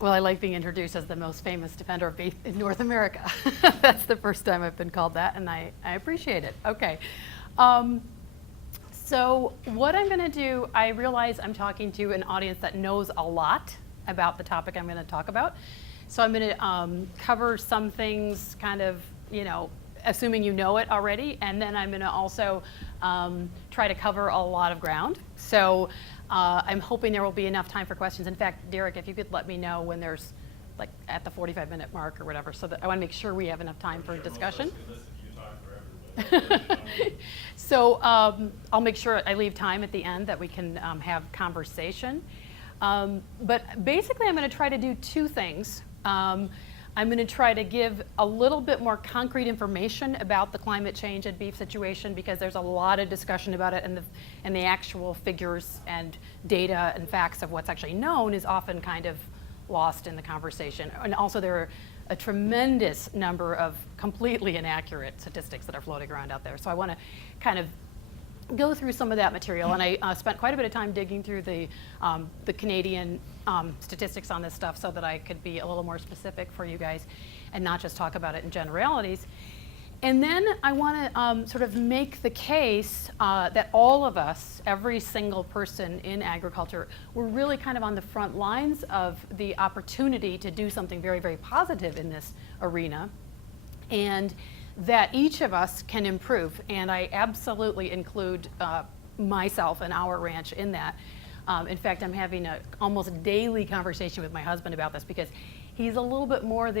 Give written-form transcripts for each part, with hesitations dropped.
Well, I like being introduced as the most famous defender of beef in North America. That's the first time I've been called that, and I appreciate it. Okay. So what I'm going to do, I realize I'm talking to an audience that knows a lot about the topic I'm going to talk about. So I'm going to cover some things kind of, assuming you know it already, and then I'm going to also try to cover a lot of ground. So I'm hoping there will be enough time for questions. In fact, Derek, if you could let me know when there's like at the 45-minute mark or whatever, so that I want to make sure we have enough time for discussion. So I'll make sure I leave time at the end that we can have conversation. But basically, I'm going to try to do two things. I'm going to try to give a little bit more concrete information about the climate change and beef situation, because there's a lot of discussion about it, and the actual figures and data and facts of what's actually known is often kind of lost in the conversation. And also there are a tremendous number of completely inaccurate statistics that are floating around out there. So I want to kind of go through some of that material, and I spent quite a bit of time digging through the Canadian statistics on this stuff so that I could be a little more specific for you guys and not just talk about it in generalities. And then I want to sort of make the case that all of us, every single person in agriculture, we're really kind of on the front lines of the opportunity to do something very, very positive in this arena, and that each of us can improve. And I absolutely include myself and our ranch in that. In fact, I'm having an almost daily conversation with my husband about this, because he's a little bit more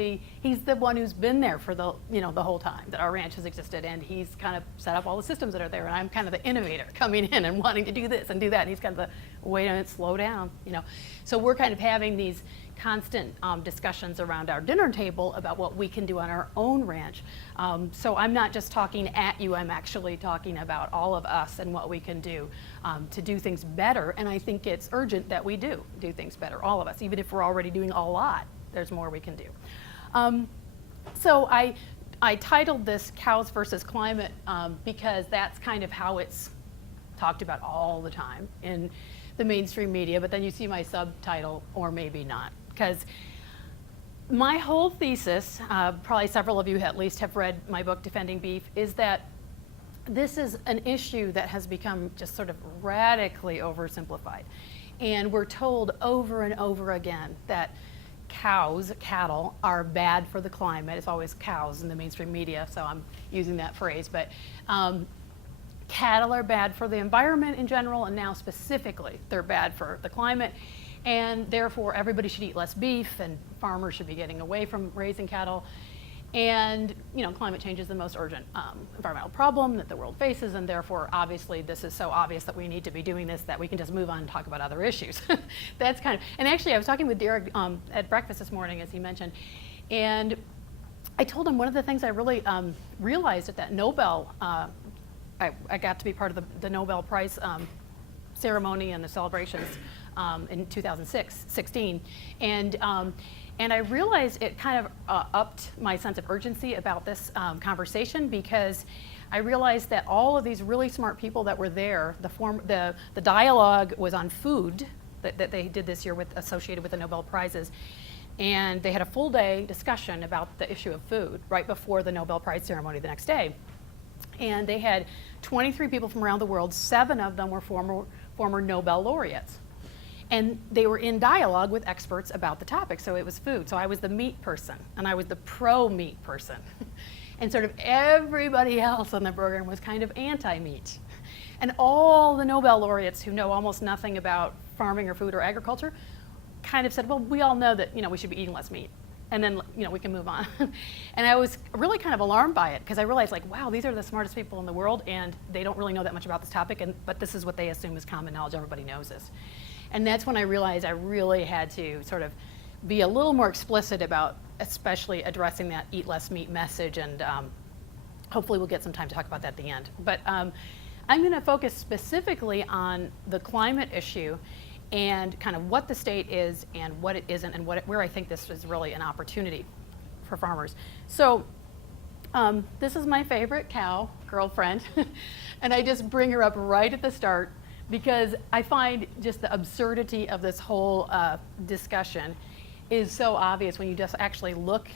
he's the one who's been there for the whole time that our ranch has existed, and he's kind of set up all the systems that are there, and I'm kind of the innovator coming in and wanting to do this and do that, and he's kind of the, wait a minute, slow down, So we're kind of having these constant discussions around our dinner table about what we can do on our own ranch. So I'm not just talking at you, I'm actually talking about all of us and what we can do to do things better, and I think it's urgent that we do things better, all of us, even if we're already doing a lot. There's more we can do. So I titled this Cows versus Climate because that's kind of how it's talked about all the time in the mainstream media, but then you see my subtitle, or maybe not, because my whole thesis, probably several of you at least have read my book, Defending Beef, is that this is an issue that has become just sort of radically oversimplified. And we're told over and over again that cattle are bad for the climate. It's always cows in the mainstream media, so I'm using that phrase. But cattle are bad for the environment in general, and now specifically they're bad for the climate. And therefore everybody should eat less beef, and farmers should be getting away from raising cattle. And climate change is the most urgent environmental problem that the world faces, and therefore obviously this is so obvious that we need to be doing this that we can just move on and talk about other issues. That's kind of, and actually I was talking with Derek at breakfast this morning, as he mentioned, and I told him one of the things I really realized at that Nobel, I got to be part of the Nobel Prize ceremony and the celebrations in 2016, and I realized it kind of upped my sense of urgency about this conversation, because I realized that all of these really smart people that were there, the dialogue was on food that they did this year associated with the Nobel Prizes, and they had a full day discussion about the issue of food right before the Nobel Prize ceremony the next day. And they had 23 people from around the world, 7 of them were former Nobel laureates. And they were in dialogue with experts about the topic, so it was food. So I was the meat person, and I was the pro-meat person. And sort of everybody else on the program was kind of anti-meat. And all the Nobel laureates who know almost nothing about farming or food or agriculture kind of said, well, we all know that we should be eating less meat. And then we can move on. And I was really kind of alarmed by it, because I realized, like, wow, these are the smartest people in the world, and they don't really know that much about this topic, but this is what they assume is common knowledge. Everybody knows this. And that's when I realized I really had to sort of be a little more explicit about especially addressing that eat less meat message, and hopefully we'll get some time to talk about that at the end. But I'm going to focus specifically on the climate issue and kind of what the state is and what it isn't, and where I think this is really an opportunity for farmers. So this is my favorite cow, girlfriend, and I just bring her up right at the start, because I find just the absurdity of this whole discussion. is so obvious when you just actually look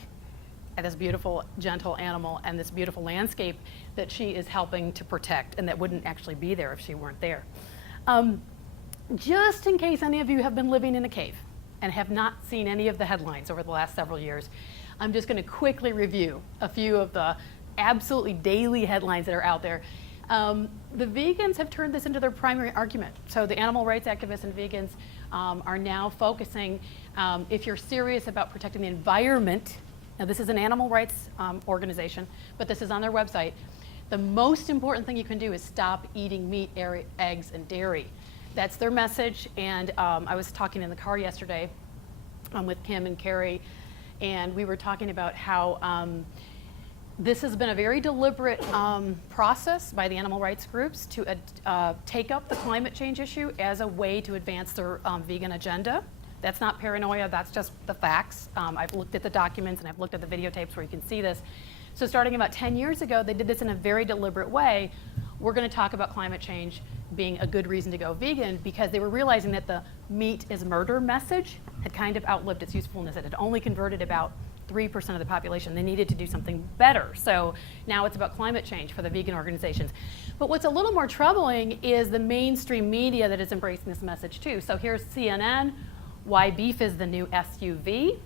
at this beautiful, gentle animal and this beautiful landscape that she is helping to protect, and that wouldn't actually be there if she weren't there. Just in case any of you have been living in a cave and have not seen any of the headlines over the last several years, I'm just going to quickly review a few of the absolutely daily headlines that are out there. The vegans have turned this into their primary argument. So the animal rights activists and vegans are now focusing, if you're serious about protecting the environment, now this is an animal rights organization, but this is on their website, the most important thing you can do is stop eating meat, eggs, and dairy. That's their message, and I was talking in the car yesterday with Kim and Carrie, and we were talking about how this has been a very deliberate process by the animal rights groups to take up the climate change issue as a way to advance their vegan agenda. That's not paranoia, that's just the facts. I've looked at the documents and I've looked at the videotapes where you can see this. So starting about 10 years ago, they did this in a very deliberate way. We're going to talk about climate change being a good reason to go vegan, because they were realizing that the meat is murder message had kind of outlived its usefulness. It had only converted about 3% of the population. They needed to do something better. So now it's about climate change for the vegan organizations. But what's a little more troubling is the mainstream media that is embracing this message too. So here's CNN, why beef is the new SUV.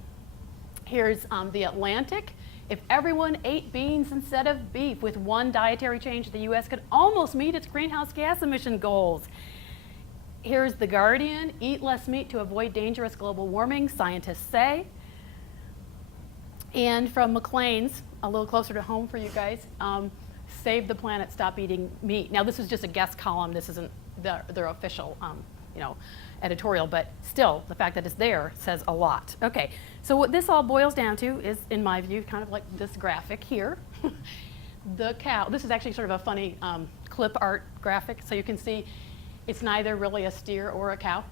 Here's The Atlantic. If everyone ate beans instead of beef, with one dietary change, the US could almost meet its greenhouse gas emission goals. Here's The Guardian, eat less meat to avoid dangerous global warming, scientists say. And from Maclean's, a little closer to home for you guys, save the planet, stop eating meat. Now this is just a guest column, this isn't their official editorial, but still, the fact that it's there says a lot. Okay, so what this all boils down to is, in my view, kind of like this graphic here. The cow, this is actually sort of a funny clip art graphic, so you can see it's neither really a steer or a cow.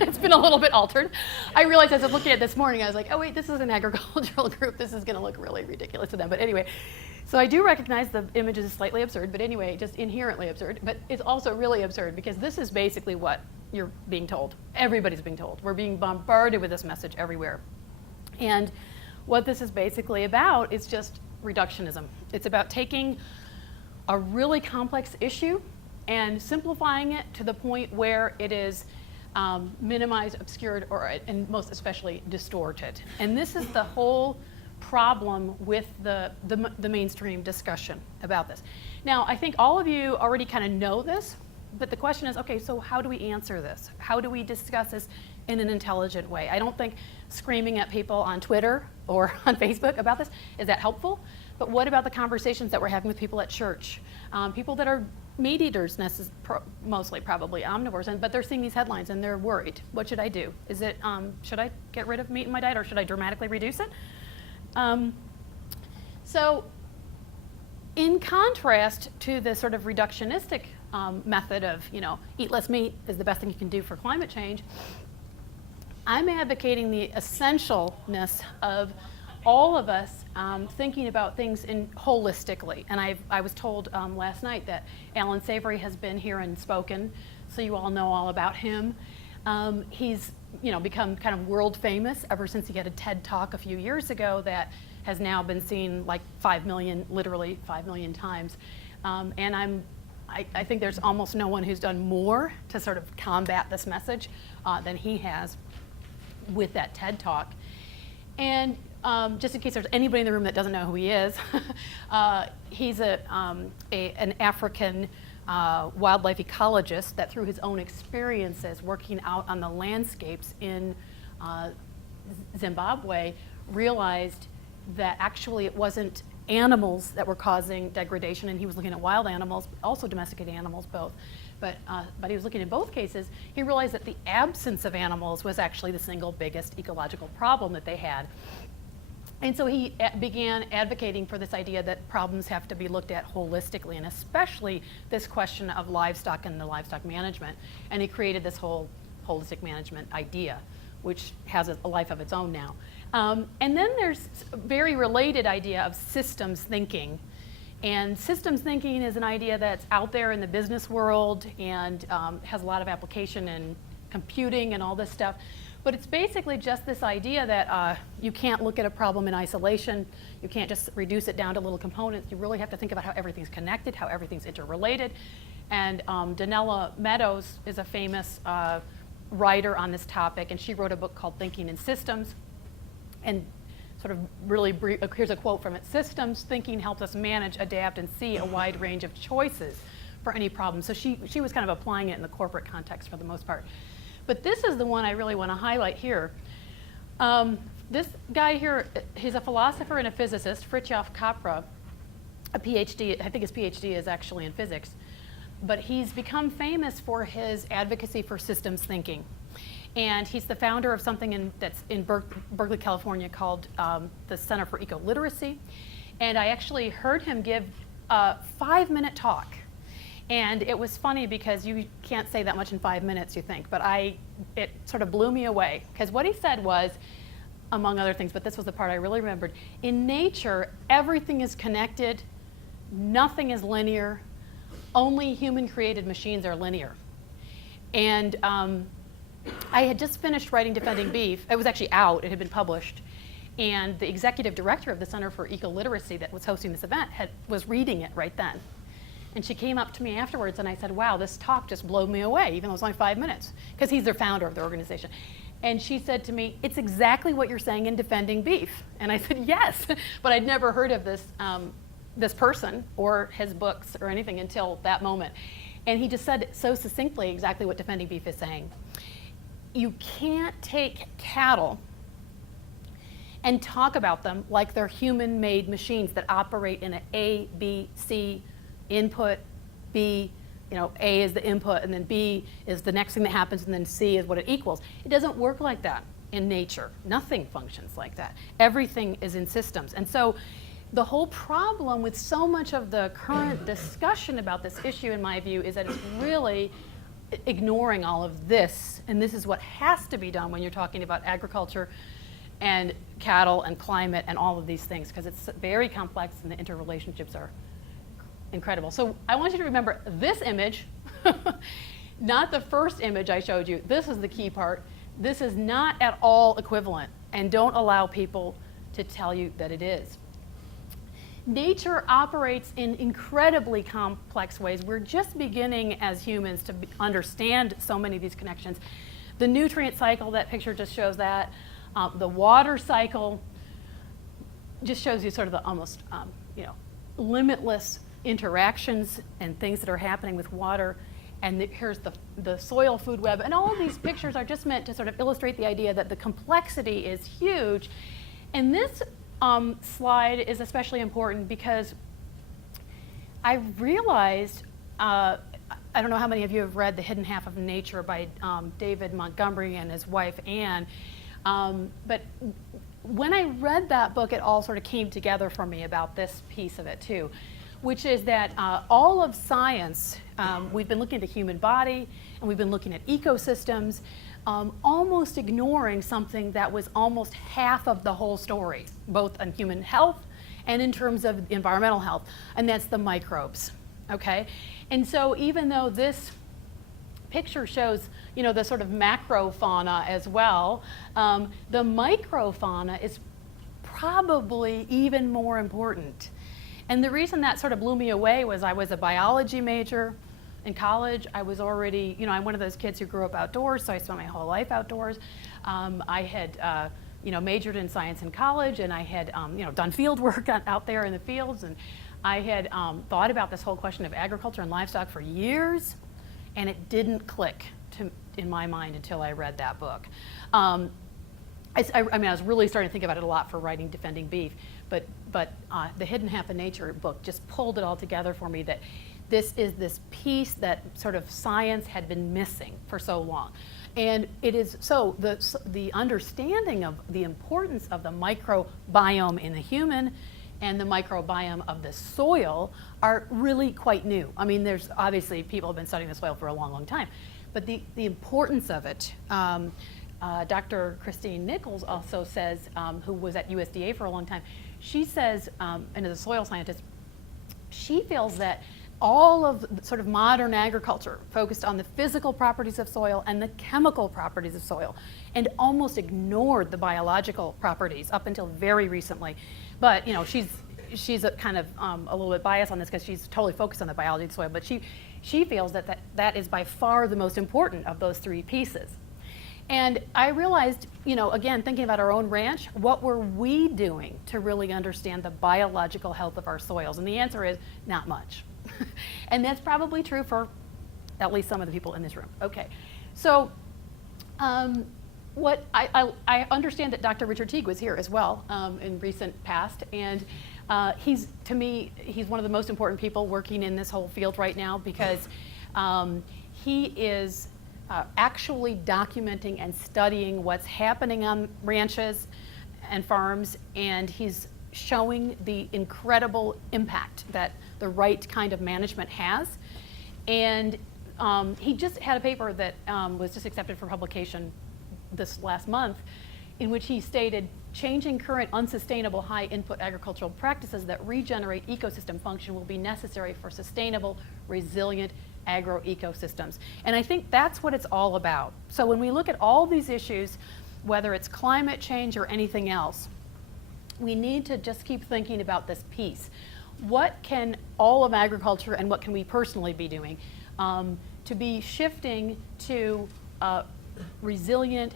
It's been a little bit altered. I realized as I was looking at it this morning, I was like, oh wait, this is an agricultural group. This is gonna look really ridiculous to them. But anyway, so I do recognize the image is slightly absurd, but anyway, just inherently absurd. But it's also really absurd because this is basically what you're being told. Everybody's being told. We're being bombarded with this message everywhere. And what this is basically about is just reductionism. It's about taking a really complex issue and simplifying it to the point where it is minimized, obscured, and most especially distorted. And this is the whole problem with the mainstream discussion about this. Now, I think all of you already kind of know this, but the question is, okay, so how do we answer this? How do we discuss this in an intelligent way? I don't think screaming at people on Twitter or on Facebook about this is that helpful, but what about the conversations that we're having with people at church? People that are meat eaters, mostly probably omnivores, but they're seeing these headlines and they're worried. What should I do? Is it, should I get rid of meat in my diet or should I dramatically reduce it? So in contrast to the sort of reductionistic method of, eat less meat is the best thing you can do for climate change, I'm advocating the essentialness of all of us thinking about things holistically. And I was told last night that Alan Savory has been here and spoken, so you all know all about him. He's become kind of world famous ever since he had a TED Talk a few years ago that has now been seen like 5 million, literally 5 million times. And I think there's almost no one who's done more to sort of combat this message than he has with that TED Talk. And just in case there's anybody in the room that doesn't know who he is, he's an African wildlife ecologist that through his own experiences working out on the landscapes in Zimbabwe realized that actually it wasn't animals that were causing degradation, and he was looking at wild animals, also domesticated animals, both. But he was looking at both cases. He realized that the absence of animals was actually the single biggest ecological problem that they had. And so he began advocating for this idea that problems have to be looked at holistically, and especially this question of livestock and the livestock management. And he created this whole holistic management idea, which has a life of its own now. And then there's a very related idea of systems thinking. And systems thinking is an idea that's out there in the business world and has a lot of application in computing and all this stuff. But it's basically just this idea that you can't look at a problem in isolation. You can't just reduce it down to little components. You really have to think about how everything's connected, how everything's interrelated. And Donella Meadows is a famous writer on this topic, and she wrote a book called Thinking in Systems. And sort of really brief, here's a quote from it: "Systems thinking helps us manage, adapt, and see a wide range of choices for any problem." So she was kind of applying it in the corporate context for the most part. But this is the one I really want to highlight here. This guy here, he's a philosopher and a physicist, Fritjof Capra, a PhD. I think his PhD is actually in physics. But he's become famous for his advocacy for systems thinking. And he's the founder of something that's in Berkeley, California, called the Center for Eco-Literacy. And I actually heard him give a 5-minute talk. And it was funny because you can't say that much in 5 minutes, you think, but it sort of blew me away. Because what he said was, among other things, but this was the part I really remembered, in nature, everything is connected, nothing is linear, only human-created machines are linear. And I had just finished writing Defending Beef. It was actually out, it had been published. And the executive director of the Center for Eco-Literacy that was hosting this event was reading it right then. And she came up to me afterwards and I said, wow, this talk just blew me away, even though it was only 5 minutes, because he's the founder of the organization. And she said to me, it's exactly what you're saying in Defending Beef. And I said, yes, but I'd never heard of this, this person or his books or anything until that moment. And he just said so succinctly exactly what Defending Beef is saying. You can't take cattle and talk about them like they're human-made machines that operate in an A, B, C input, B, A is the input, and then B is the next thing that happens, and then C is what it equals. It doesn't work like that in nature. Nothing functions like that. Everything is in systems. And so the whole problem with so much of the current discussion about this issue, in my view, is that it's really ignoring all of this, and this is what has to be done when you're talking about agriculture and cattle and climate and all of these things, because it's very complex and the interrelationships are incredible. So I want you to remember this image, not the first image I showed you. This is the key part. This is not at all equivalent, and don't allow people to tell you that it is. Nature operates in incredibly complex ways. We're just beginning as humans to understand so many of these connections. The nutrient cycle, that picture just shows that. The water cycle just shows you sort of the almost limitless interactions and things that are happening with water. And here's the soil food web. And all of these pictures are just meant to sort of illustrate the idea that the complexity is huge. And this slide is especially important because I realized, I don't know how many of you have read The Hidden Half of Nature by David Montgomery and his wife Anne, but when I read that book, it all sort of came together for me about this piece of it too, which is that all of science, we've been looking at the human body and we've been looking at ecosystems, almost ignoring something that was almost half of the whole story, both on human health and in terms of environmental health, and that's the microbes, okay? And so even though this picture shows, the sort of macrofauna as well, the microfauna is probably even more important. And the reason that sort of blew me away was I was a biology major in college. I was already, I'm one of those kids who grew up outdoors, so I spent my whole life outdoors. I had, majored in science in college, and I had, done field work out there in the fields, and I had thought about this whole question of agriculture and livestock for years, and it didn't click in my mind until I read that book. I was really starting to think about it a lot for writing Defending Beef, but The Hidden Half of Nature book just pulled it all together for me, that this is this piece that sort of science had been missing for so long. And it is, so the understanding of the importance of the microbiome in the human and the microbiome of the soil are really quite new. I mean, there's obviously people have been studying the soil for a long, long time, but the importance of it, Dr. Christine Nichols also says, who was at USDA for a long time, she says, and as a soil scientist, she feels that all of sort of modern agriculture focused on the physical properties of soil and the chemical properties of soil, and almost ignored the biological properties up until very recently. But you know, she's a kind of a little bit biased on this because she's totally focused on the biology of the soil, but she feels that is by far the most important of those three pieces. And I realized, you know, again, thinking about our own ranch, what were we doing to really understand the biological health of our soils? And the answer is not much. And that's probably true for at least some of the people in this room. Okay, so what I understand that Dr. Richard Teague was here as well in recent past, and to me, he's one of the most important people working in this whole field right now, because he is actually documenting and studying what's happening on ranches and farms, and he's showing the incredible impact that the right kind of management has. And he just had a paper that was just accepted for publication this last month, in which he stated, changing current unsustainable high input agricultural practices that regenerate ecosystem function will be necessary for sustainable, resilient agroecosystems. And I think that's what it's all about. So when we look at all these issues, whether it's climate change or anything else, we need to just keep thinking about this piece. What can all of agriculture and what can we personally be doing to be shifting to a resilient,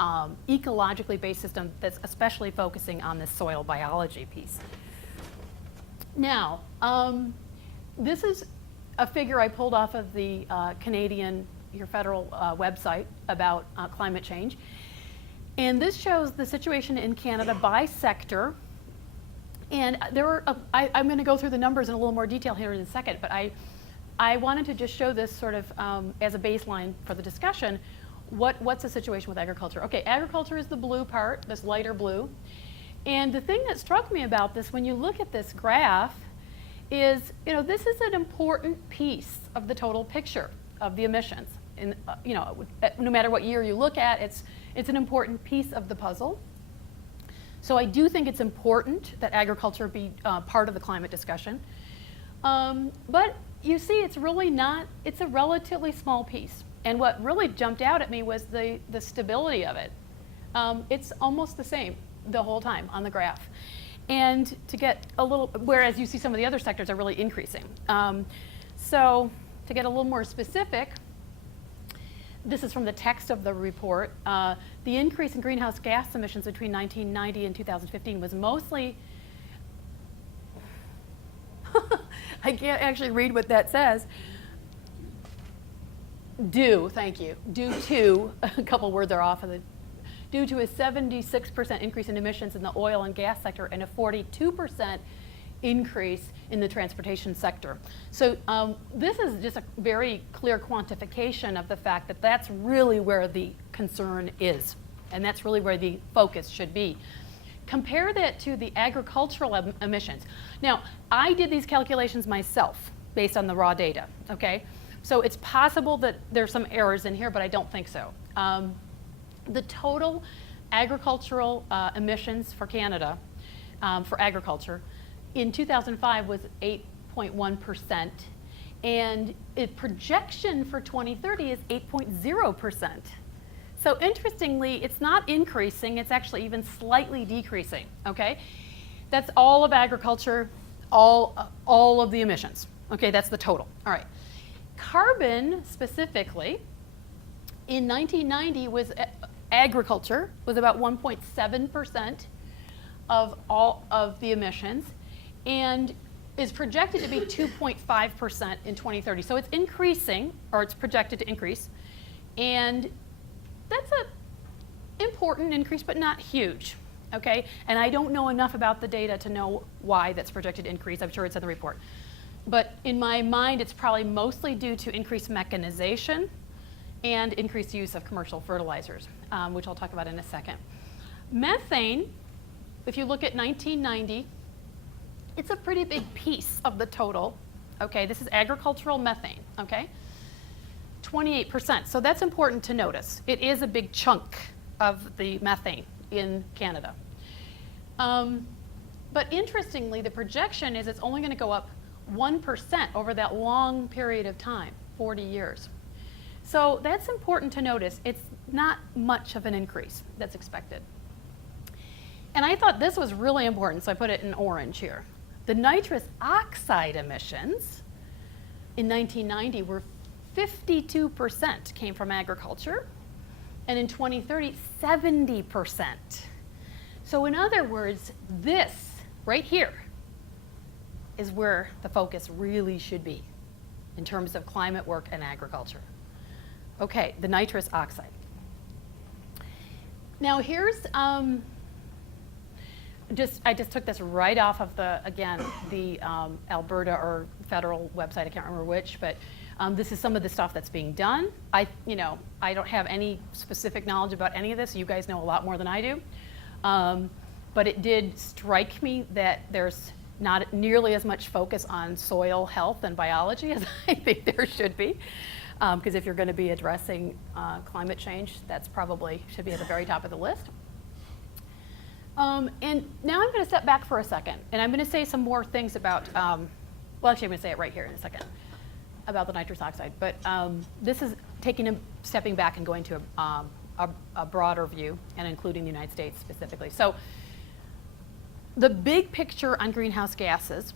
ecologically based system that's especially focusing on this soil biology piece. Now, this is a figure I pulled off of the Canadian, your federal website about climate change. And this shows the situation in Canada by sector. And there are, I'm going to go through the numbers in a little more detail here in a second, but I wanted to just show this sort of as a baseline for the discussion. What's the situation with agriculture? Okay, agriculture is the blue part, this lighter blue. And the thing that struck me about this, when you look at this graph, is, you know, this is an important piece of the total picture of the emissions. And, you know, no matter what year you look at, it's an important piece of the puzzle. So I do think it's important that agriculture be part of the climate discussion. But you see, it's really not, it's a relatively small piece. And what really jumped out at me was the stability of it. It's almost the same the whole time on the graph. And to get a little, whereas you see some of the other sectors are really increasing. So to get a little more specific, this is from the text of the report. The increase in greenhouse gas emissions between 1990 and 2015 was mostly, I can't actually read what that says. Thank you, due to, a couple words are off of the, due to a 76% increase in emissions in the oil and gas sector and a 42% increase in the transportation sector. So this is just a very clear quantification of the fact that that's really where the concern is, and that's really where the focus should be. Compare that to the agricultural emissions. Now, I did these calculations myself based on the raw data, okay? So it's possible that there's some errors in here, but I don't think so. The total agricultural emissions for Canada, for agriculture, in 2005 was 8.1%, and its projection for 2030 is 8.0%. So interestingly, it's not increasing, it's actually even slightly decreasing, okay? That's all of agriculture, all of the emissions, okay? That's the total, all right. Carbon specifically, in 1990 was agriculture was about 1.7% of all of the emissions, and is projected to be 2.5% in 2030. So it's increasing, or it's projected to increase, and that's an important increase, but not huge, okay? And I don't know enough about the data to know why that's projected to increase. I'm sure it's in the report. But in my mind, it's probably mostly due to increased mechanization and increased use of commercial fertilizers, which I'll talk about in a second. Methane, if you look at 1990, it's a pretty big piece of the total. Okay, this is agricultural methane, okay? 28%, so that's important to notice. It is a big chunk of the methane in Canada. But interestingly, the projection is it's only going to go up 1% over that long period of time, 40 years. So that's important to notice. It's not much of an increase that's expected. And I thought this was really important, so I put it in orange here. The nitrous oxide emissions in 1990 were 52% came from agriculture, and in 2030, 70%. So in other words, this right here is where the focus really should be in terms of climate work and agriculture. Okay, the nitrous oxide. Now here's, I just took this right off of the Alberta or federal website, I can't remember which, but this is some of the stuff that's being done. I don't have any specific knowledge about any of this. You guys know a lot more than I do. But it did strike me that there's not nearly as much focus on soil health and biology as I think there should be. Because if you're going to be addressing climate change, that's probably should be at the very top of the list. And now I'm going to step back for a second, and I'm going to say some more things about, well, actually I'm going to say it right here in a second, about the nitrous oxide. But this is stepping back and going to a broader view, and including the United States specifically. So the big picture on greenhouse gases,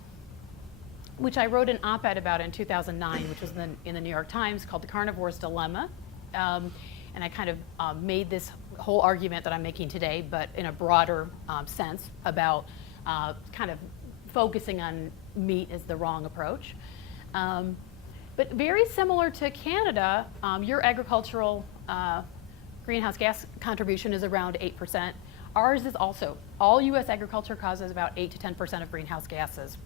which I wrote an op-ed about in 2009, which was in the New York Times, called The Carnivore's Dilemma. And I kind of made this whole argument that I'm making today, but in a broader sense about kind of focusing on meat is the wrong approach. But very similar to Canada, your agricultural greenhouse gas contribution is around 8%. Ours is also, all US agriculture causes about 8 to 10% of greenhouse gases.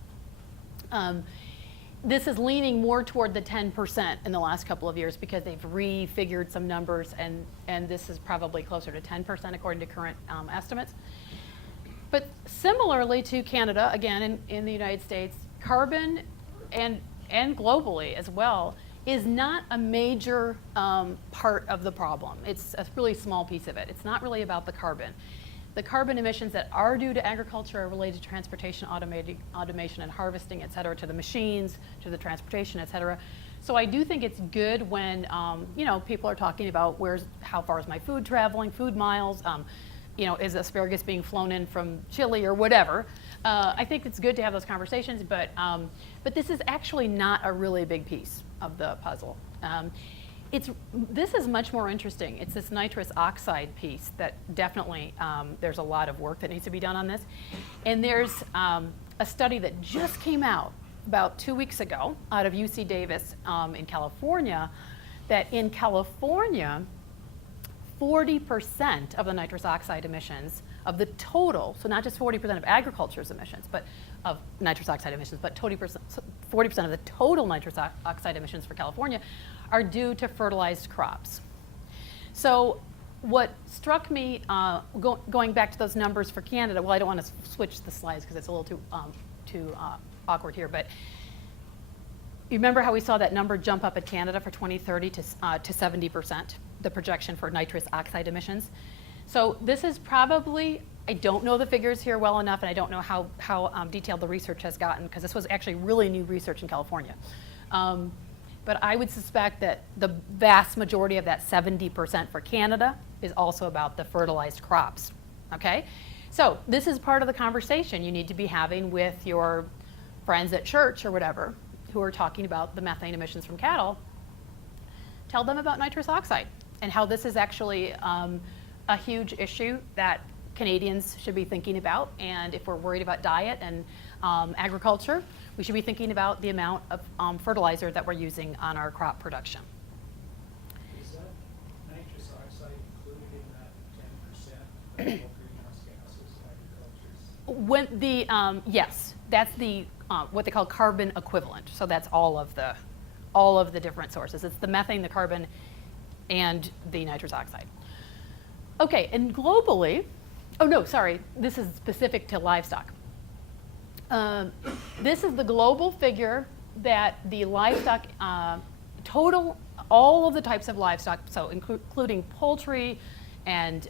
This is leaning more toward the 10% in the last couple of years because they've refigured some numbers, and this is probably closer to 10% according to current estimates. But similarly to Canada, again in the United States, carbon and globally as well is not a major part of the problem. It's a really small piece of it. It's not really about the carbon. The carbon emissions that are due to agriculture are related to transportation, automation and harvesting, et cetera, to the machines, to the transportation, et cetera. So I do think it's good when people are talking about how far is my food traveling, food miles, is asparagus being flown in from Chile or whatever. I think it's good to have those conversations, but this is actually not a really big piece of the puzzle. This is much more interesting. It's this nitrous oxide piece that definitely there's a lot of work that needs to be done on this. And there's a study that just came out about 2 weeks ago out of UC Davis in California, that in California, 40% of the nitrous oxide emissions of the total, so not just 40% of agriculture's emissions, but of nitrous oxide emissions, but 40% of the total nitrous oxide emissions for California are due to fertilized crops. So what struck me, going back to those numbers for Canada, well, I don't want to switch the slides because it's a little too awkward here, but you remember how we saw that number jump up at Canada for 2030 to 70%, the projection for nitrous oxide emissions. So this is probably, I don't know the figures here well enough, and I don't know how detailed the research has gotten, because this was actually really new research in California. But I would suspect that the vast majority of that 70% for Canada is also about the fertilized crops, okay? So this is part of the conversation you need to be having with your friends at church or whatever who are talking about the methane emissions from cattle. Tell them about nitrous oxide and how this is actually a huge issue that Canadians should be thinking about. And if we're worried about diet and agriculture, we should be thinking about the amount of fertilizer that we're using on our crop production. Is that nitrous oxide included in that 10% of greenhouse gases agriculture? Yes, that's the what they call carbon equivalent. So that's all of the different sources. It's the methane, the carbon, and the nitrous oxide. Okay, and globally, oh no, sorry, this is specific to livestock. This is the global figure that the livestock, total, all of the types of livestock, so including poultry and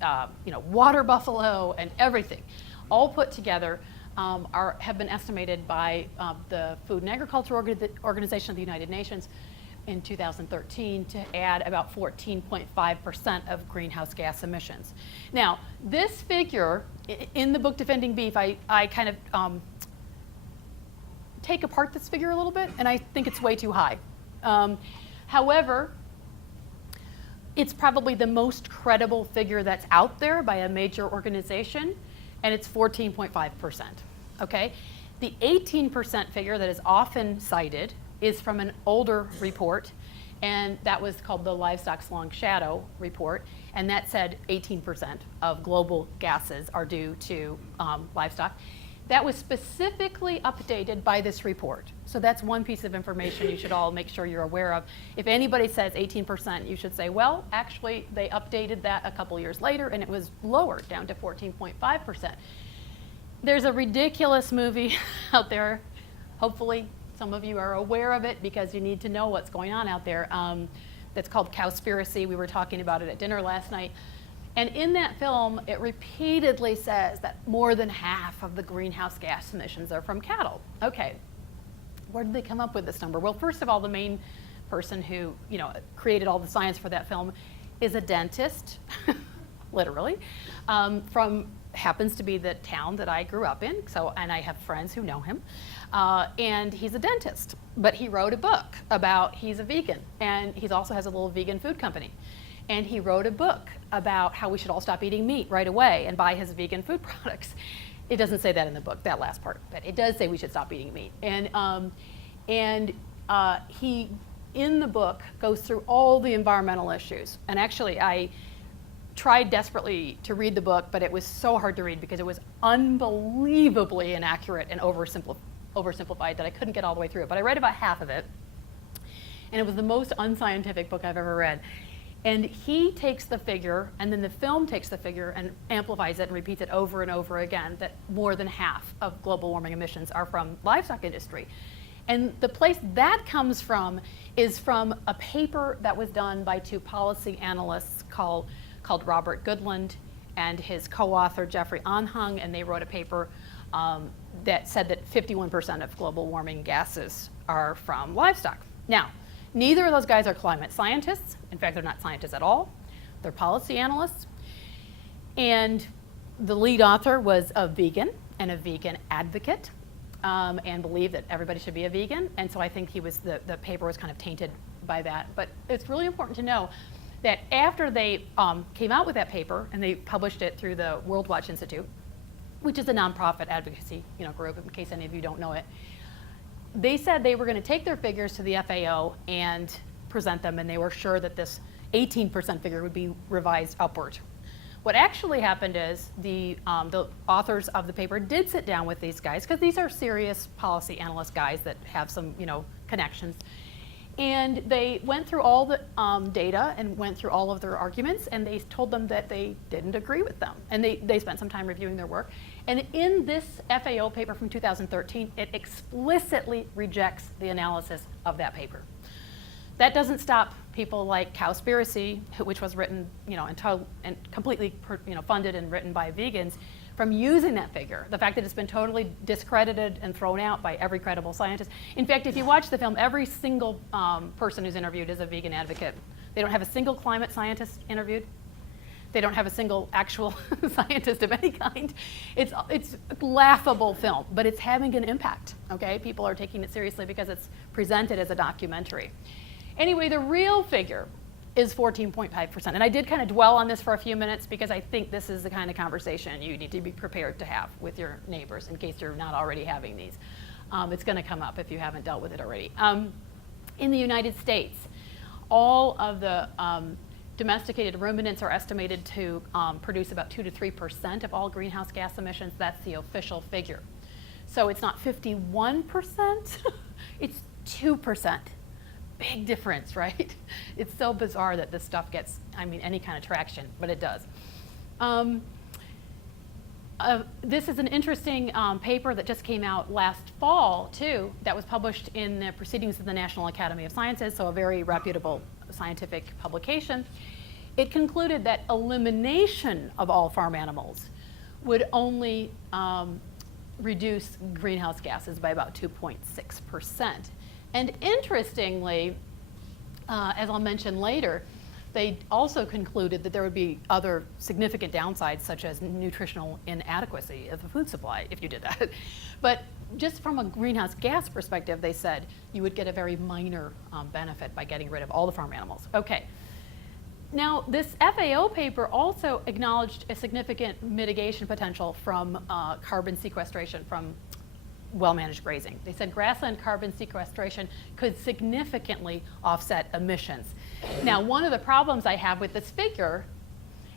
water buffalo and everything, all put together, have been estimated by the Food and Agriculture Organization of the United Nations in 2013 to add about 14.5% of greenhouse gas emissions. Now, this figure, in the book Defending Beef, I kind of take apart this figure a little bit, and I think it's way too high. However, it's probably the most credible figure that's out there by a major organization, and it's 14.5%, okay? The 18% figure that is often cited is from an older report, and that was called the Livestock's Long Shadow report, and that said 18% of global gases are due to livestock. That was specifically updated by this report. So that's one piece of information you should all make sure you're aware of. If anybody says 18%, you should say, well, actually, they updated that a couple years later, and it was lowered down to 14.5%. There's a ridiculous movie out there. Hopefully, some of you are aware of it because you need to know what's going on out there. That's called Cowspiracy. We were talking about it at dinner last night. And in that film, it repeatedly says that more than half of the greenhouse gas emissions are from cattle. Okay, where did they come up with this number? Well, first of all, the main person who created all the science for that film is a dentist, literally, happens to be the town that I grew up in. And I have friends who know him, and he's a dentist. But he wrote a book he's a vegan, and he also has a little vegan food company. And he wrote a book about how we should all stop eating meat right away and buy his vegan food products. It doesn't say that in the book, that last part, but it does say we should stop eating meat. And he, in the book, goes through all the environmental issues. And actually, I tried desperately to read the book, but it was so hard to read because it was unbelievably inaccurate and oversimplified that I couldn't get all the way through it. But I read about half of it, and it was the most unscientific book I've ever read. And he takes the figure, and then the film takes the figure and amplifies it and repeats it over and over again, that more than half of global warming emissions are from livestock industry. And the place that comes from is from a paper that was done by two policy analysts called Robert Goodland and his co-author Jeffrey Anhung, and they wrote a paper that said that 51% of global warming gases are from livestock. Now, neither of those guys are climate scientists. In fact, they're not scientists at all. They're policy analysts. And the lead author was a vegan and a vegan advocate, and believed that everybody should be a vegan. And so I think the paper was kind of tainted by that. But it's really important to know that after they came out with that paper, and they published it through the World Watch Institute, which is a nonprofit advocacy group, in case any of you don't know it, they said they were going to take their figures to the FAO and present them, and they were sure that this 18% figure would be revised upward. What actually happened is the authors of the paper did sit down with these guys, because these are serious policy analyst guys that have some connections, and they went through all the data and went through all of their arguments, and they told them that they didn't agree with them, and they spent some time reviewing their work. And in this FAO paper from 2013, it explicitly rejects the analysis of that paper. That doesn't stop people like Cowspiracy, which was written, and completely, funded and written by vegans, from using that figure. The fact that it's been totally discredited and thrown out by every credible scientist. In fact, if you watch the film, every single person who's interviewed is a vegan advocate. They don't have a single climate scientist interviewed. They don't have a single actual scientist of any kind. It's a laughable film, but it's having an impact, okay? People are taking it seriously because it's presented as a documentary. Anyway, the real figure is 14.5%. And I did kind of dwell on this for a few minutes because I think this is the kind of conversation you need to be prepared to have with your neighbors in case you're not already having these. It's going to come up if you haven't dealt with it already. In the United States, all of the domesticated ruminants are estimated to produce about 2 to 3% of all greenhouse gas emissions. That's the official figure. So it's not 51%, it's 2%. Big difference, right? It's so bizarre that this stuff gets, any kind of traction, but it does. This is an interesting paper that just came out last fall, too, that was published in the Proceedings of the National Academy of Sciences, so a very reputable scientific publication. It concluded that elimination of all farm animals would only reduce greenhouse gases by about 2.6%. And interestingly, as I'll mention later, they also concluded that there would be other significant downsides, such as nutritional inadequacy of the food supply if you did that. But just from a greenhouse gas perspective, they said you would get a very minor benefit by getting rid of all the farm animals. Okay. Now, this FAO paper also acknowledged a significant mitigation potential from carbon sequestration from well-managed grazing. They said grassland carbon sequestration could significantly offset emissions. Now, one of the problems I have with this figure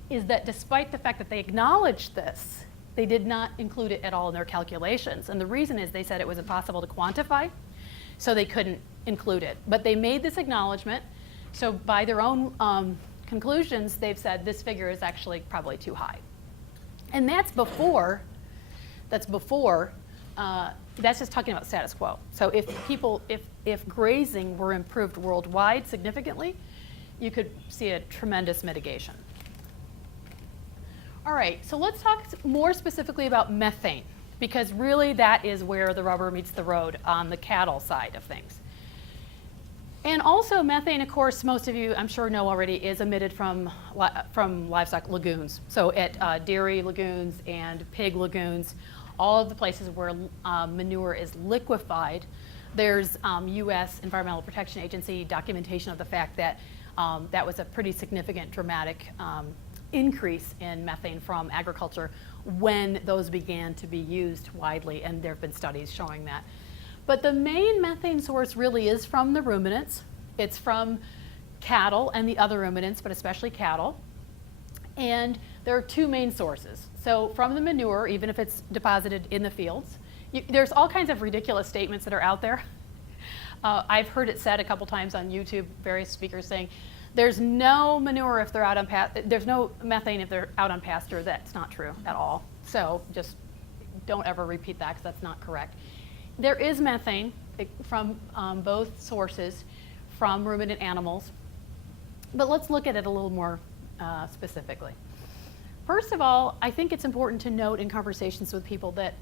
is that despite the fact that they acknowledged this, they did not include it at all in their calculations. And the reason is they said it was impossible to quantify, so they couldn't include it. But they made this acknowledgement, so by their own conclusions, they've said this figure is actually probably too high. And that's just talking about status quo. So if grazing were improved worldwide significantly, you could see a tremendous mitigation. All right, so let's talk more specifically about methane, because really that is where the rubber meets the road on the cattle side of things. And also methane, of course, most of you I'm sure know already, is emitted from livestock lagoons. So at dairy lagoons and pig lagoons, all of the places where manure is liquefied, there's U.S. Environmental Protection Agency documentation of the fact that that was a pretty significant, dramatic increase in methane from agriculture when those began to be used widely, and there have been studies showing that. But the main methane source really is from the ruminants. It's from cattle and the other ruminants, but especially cattle. And there are two main sources. So from the manure, even if it's deposited in the fields, there's all kinds of ridiculous statements that are out there. I've heard it said a couple times on YouTube, various speakers saying, there's no manure if they're out on there's no methane if they're out on pasture. That's not true at all. So just don't ever repeat that, because that's not correct. There is methane from both sources from ruminant animals, but let's look at it a little more specifically. First of all, I think it's important to note in conversations with people that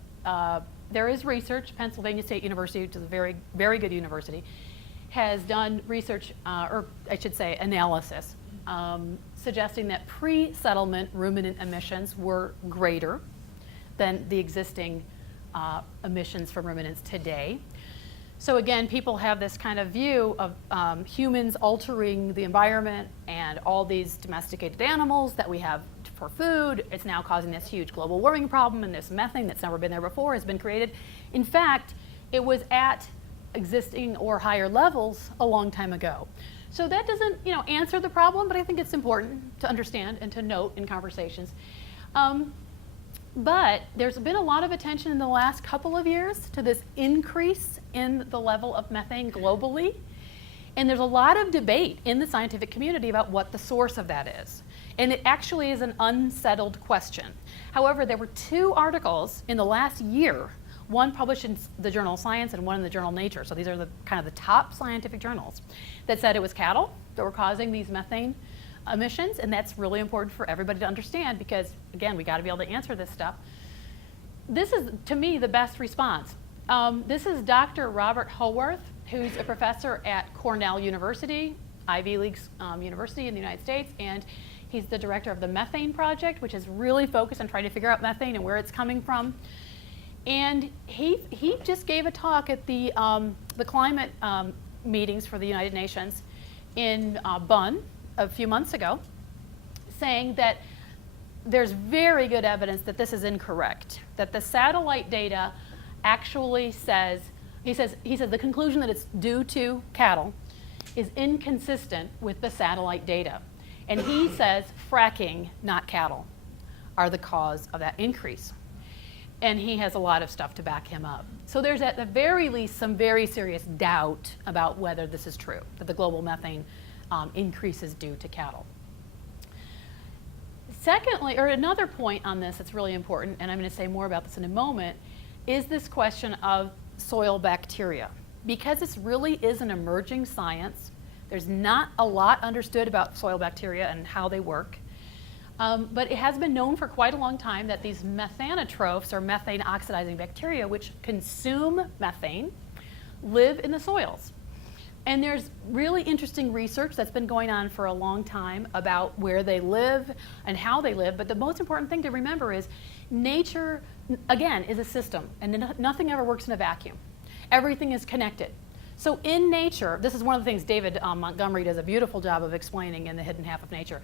there is research. Pennsylvania State University, which is a very, very good university, has done research, or I should say analysis, suggesting that pre-settlement ruminant emissions were greater than the existing emissions from ruminants today. So again, people have this kind of view of humans altering the environment and all these domesticated animals that we have for food. It's now causing this huge global warming problem, and this methane that's never been there before has been created. In fact, it was at existing or higher levels a long time ago. So that doesn't, answer the problem, but I think it's important to understand and to note in conversations. But there's been a lot of attention in the last couple of years to this increase in the level of methane globally. And there's a lot of debate in the scientific community about what the source of that is. And it actually is an unsettled question. However, there were two articles in the last year, one published in the journal Science and one in the journal Nature. So these are the kind of the top scientific journals that said it was cattle that were causing these methane emissions, and that's really important for everybody to understand, because again, we got to be able to answer this stuff. This is, to me, the best response. This is Dr. Robert Howarth, who's a professor at Cornell University, Ivy League university in the United States, and he's the director of the Methane Project, which is really focused on trying to figure out methane and where it's coming from. And he just gave a talk at the climate meetings for the United Nations in Bonn a few months ago, saying that there's very good evidence that this is incorrect, that the satellite data actually says, he says the conclusion that it's due to cattle is inconsistent with the satellite data. And he says fracking, not cattle, are the cause of that increase. And he has a lot of stuff to back him up. So there's at the very least some very serious doubt about whether this is true, that the global methane increase is due to cattle. Secondly, or another point on this that's really important, and I'm going to say more about this in a moment, is this question of soil bacteria. Because this really is an emerging science, there's not a lot understood about soil bacteria and how they work. But it has been known for quite a long time that these methanotrophs, or methane oxidizing bacteria, which consume methane, live in the soils. And there's really interesting research that's been going on for a long time about where they live and how they live. But the most important thing to remember is nature, again, is a system, and nothing ever works in a vacuum. Everything is connected. So in nature, this is one of the things David Montgomery does a beautiful job of explaining in The Hidden Half of Nature.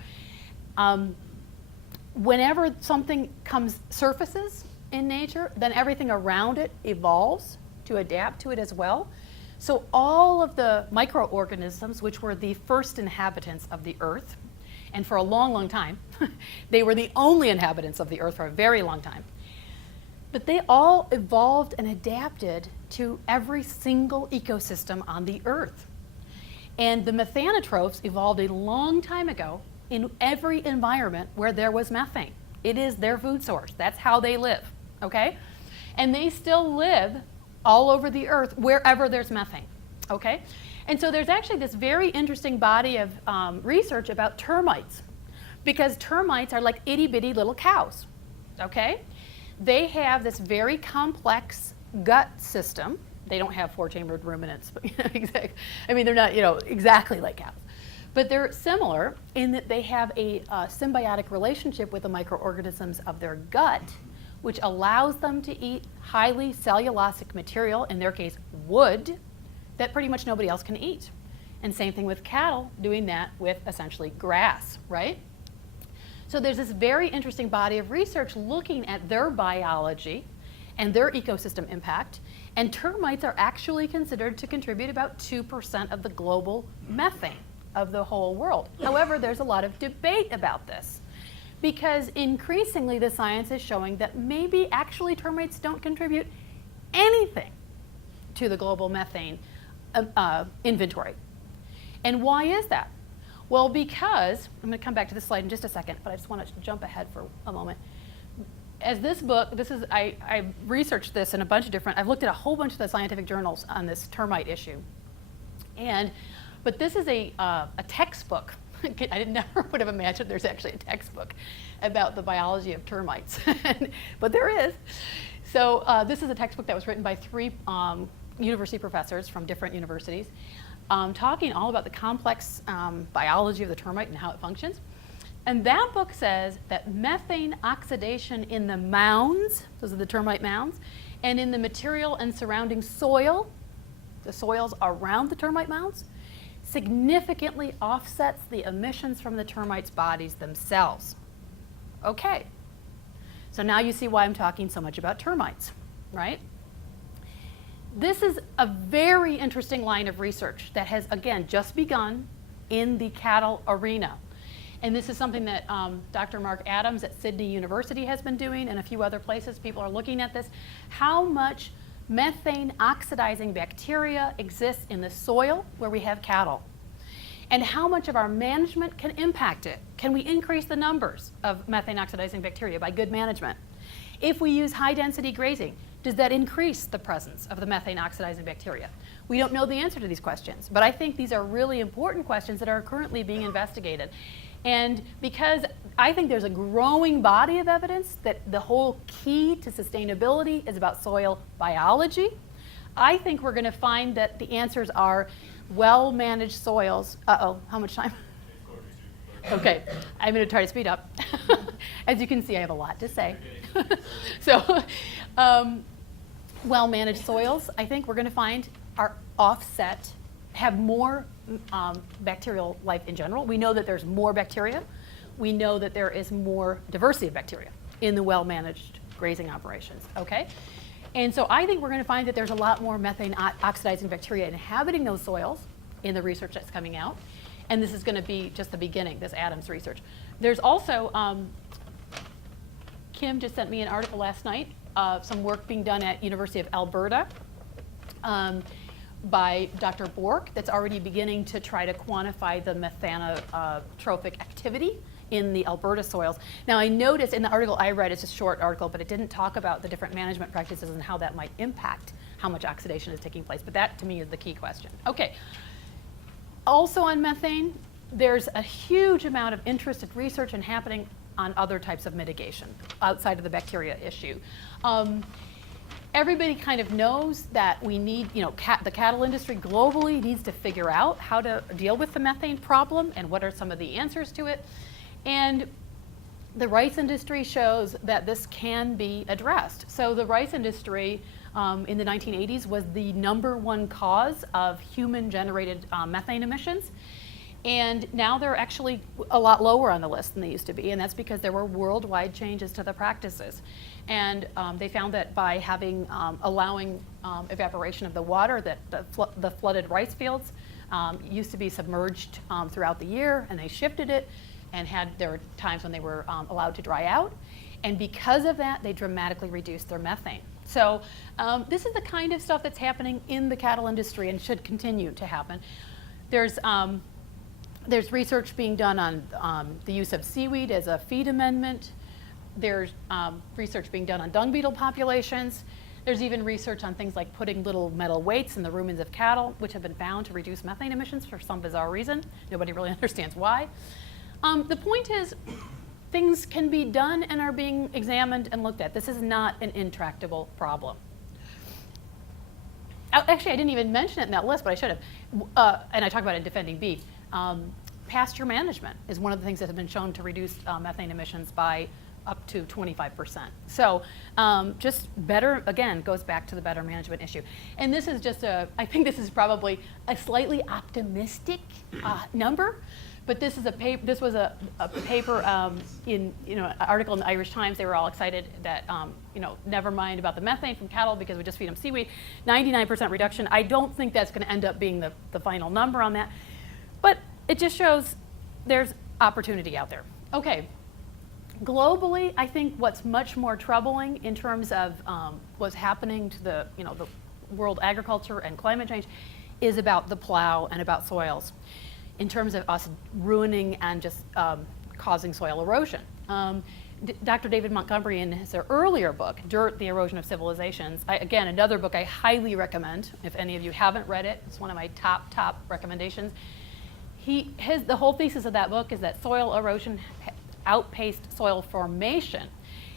Whenever something surfaces in nature, then everything around it evolves to adapt to it as well. So all of the microorganisms, which were the first inhabitants of the earth, and for a long, long time, they were the only inhabitants of the earth for a very long time, but they all evolved and adapted to every single ecosystem on the earth. And the methanotrophs evolved a long time ago in every environment where there was methane. It is their food source. That's how they live, okay? And they still live all over the earth wherever there's methane, okay? And so there's actually this very interesting body of research about termites, because termites are like itty-bitty little cows, okay? They have this very complex gut system. They don't have four-chambered ruminants, but I mean, they're not, exactly like cows. But they're similar in that they have a symbiotic relationship with the microorganisms of their gut, which allows them to eat highly cellulosic material, in their case, wood, that pretty much nobody else can eat. And same thing with cattle, doing that with essentially grass, right? So there's this very interesting body of research looking at their biology and their ecosystem impact, and termites are actually considered to contribute about 2% of the global methane of the whole world. However, there's a lot of debate about this, because increasingly the science is showing that maybe actually termites don't contribute anything to the global methane inventory. And why is that? Well, because, I'm going to come back to this slide in just a second, but I just want to jump ahead for a moment. As this book, I researched this in a bunch of different, I've looked at a whole bunch of the scientific journals on this termite issue. But this is a textbook. I never would have imagined there's actually a textbook about the biology of termites, but there is. So this is a textbook that was written by 3 university professors from different universities, talking all about the complex biology of the termite and how it functions. And that book says that methane oxidation in the mounds, those are the termite mounds, and in the material and surrounding soil, the soils around the termite mounds, significantly offsets the emissions from the termites' bodies themselves. Okay, so now you see why I'm talking so much about termites, right? This is a very interesting line of research that has, again, just begun in the cattle arena. And this is something that Dr. Mark Adams at Sydney University has been doing, and a few other places. People are looking at this. How much methane oxidizing bacteria exists in the soil where we have cattle? And how much of our management can impact it? Can we increase the numbers of methane oxidizing bacteria by good management? If we use high density grazing, does that increase the presence of the methane oxidizing bacteria? We don't know the answer to these questions, but I think these are really important questions that are currently being investigated. And because I think there's a growing body of evidence that the whole key to sustainability is about soil biology, I think we're going to find that the answers are well-managed soils. Uh-oh, how much time? Okay, I'm going to try to speed up. As you can see, I have a lot to say. So, well-managed soils, I think we're going to find are offset, have more bacterial life in general. We know that there's more bacteria. We know that there is more diversity of bacteria in the well-managed grazing operations, okay? And so I think we're going to find that there's a lot more methane oxidizing bacteria inhabiting those soils in the research that's coming out. And this is going to be just the beginning, this Adams research. There's also, Kim just sent me an article last night, some work being done at University of Alberta by Dr. Bork that's already beginning to try to quantify the methanotrophic activity in the Alberta soils. Now I noticed in the article I read, it's a short article, but it didn't talk about the different management practices and how that might impact how much oxidation is taking place. But that to me is the key question. Okay. Also on methane, there's a huge amount of interest and research and happening on other types of mitigation outside of the bacteria issue. Everybody kind of knows that we need, the cattle industry globally needs to figure out how to deal with the methane problem and what are some of the answers to it. And the rice industry shows that this can be addressed. So the rice industry in the 1980s was the #1 cause of human-generated methane emissions. And now they're actually a lot lower on the list than they used to be, and that's because there were worldwide changes to the practices. And they found that by allowing evaporation of the water, that the flooded rice fields used to be submerged throughout the year, and they shifted it, and there were times when they were allowed to dry out. And because of that, they dramatically reduced their methane. So this is the kind of stuff that's happening in the cattle industry and should continue to happen. There's research being done on the use of seaweed as a feed amendment. There's research being done on dung beetle populations. There's even research on things like putting little metal weights in the rumens of cattle, which have been found to reduce methane emissions for some bizarre reason. Nobody really understands why. The point is, things can be done and are being examined and looked at. This is not an intractable problem. Actually, I didn't even mention it in that list, but I should have. And I talk about it in Defending Beef. Pasture management is one of the things that have been shown to reduce methane emissions by up to 25%. So just better, again, goes back to the better management issue. And this is just I think this is probably a slightly optimistic number, but this is this was a paper in an article in the Irish Times. They were all excited that never mind about the methane from cattle because we just feed them seaweed. 99% reduction. I don't think that's going to end up being the final number on that, but it just shows there's opportunity out there. Okay. Globally, I think what's much more troubling in terms of what's happening to the world agriculture and climate change is about the plow and about soils, in terms of us ruining and just causing soil erosion. Dr. David Montgomery, in his earlier book, Dirt, the Erosion of Civilizations, again, another book I highly recommend. If any of you haven't read it, it's one of my top recommendations. The whole thesis of that book is that soil erosion outpaced soil formation,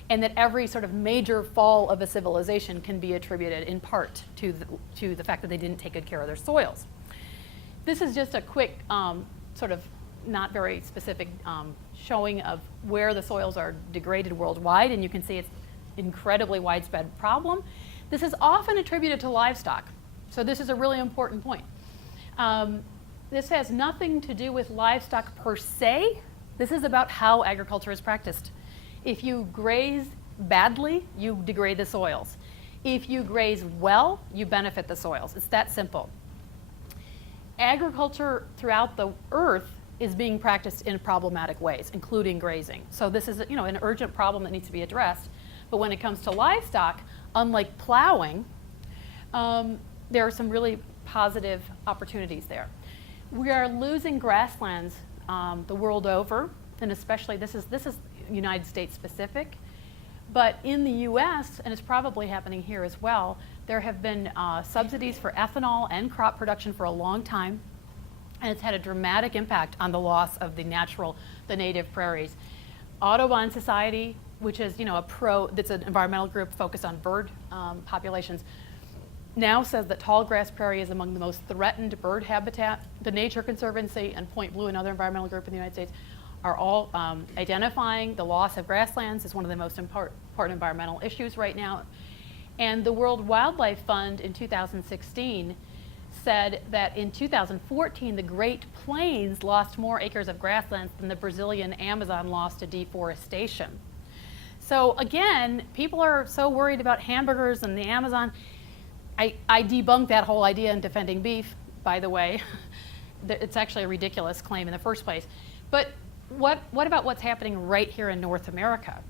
and that every sort of major fall of a civilization can be attributed in part to the fact that they didn't take good care of their soils. This is just a quick, sort of not very specific showing of where the soils are degraded worldwide, and you can see it's an incredibly widespread problem. This is often attributed to livestock, so this is a really important point. This has nothing to do with livestock per se. This is about how agriculture is practiced. If you graze badly, you degrade the soils. If you graze well, you benefit the soils. It's that simple. Agriculture throughout the earth is being practiced in problematic ways, including grazing. So this is an urgent problem that needs to be addressed. But when it comes to livestock, unlike plowing, there are some really positive opportunities there. We are losing grasslands the world over, and especially this is United States specific, but in the U.S., and it's probably happening here as well, there have been subsidies for ethanol and crop production for a long time, and it's had a dramatic impact on the loss of the native prairies. Audubon Society, which is that's an environmental group focused on bird populations, now says that tall grass prairie is among the most threatened bird habitat. The Nature Conservancy and Point Blue, another environmental group in the United States, are all identifying the loss of grasslands as one of the most important environmental issues right now. And the World Wildlife Fund in 2016 said that in 2014, the Great Plains lost more acres of grasslands than the Brazilian Amazon lost to deforestation. So again, people are so worried about hamburgers and the Amazon. I debunked that whole idea in Defending Beef, by the way. It's actually a ridiculous claim in the first place. But what about what's happening right here in North America?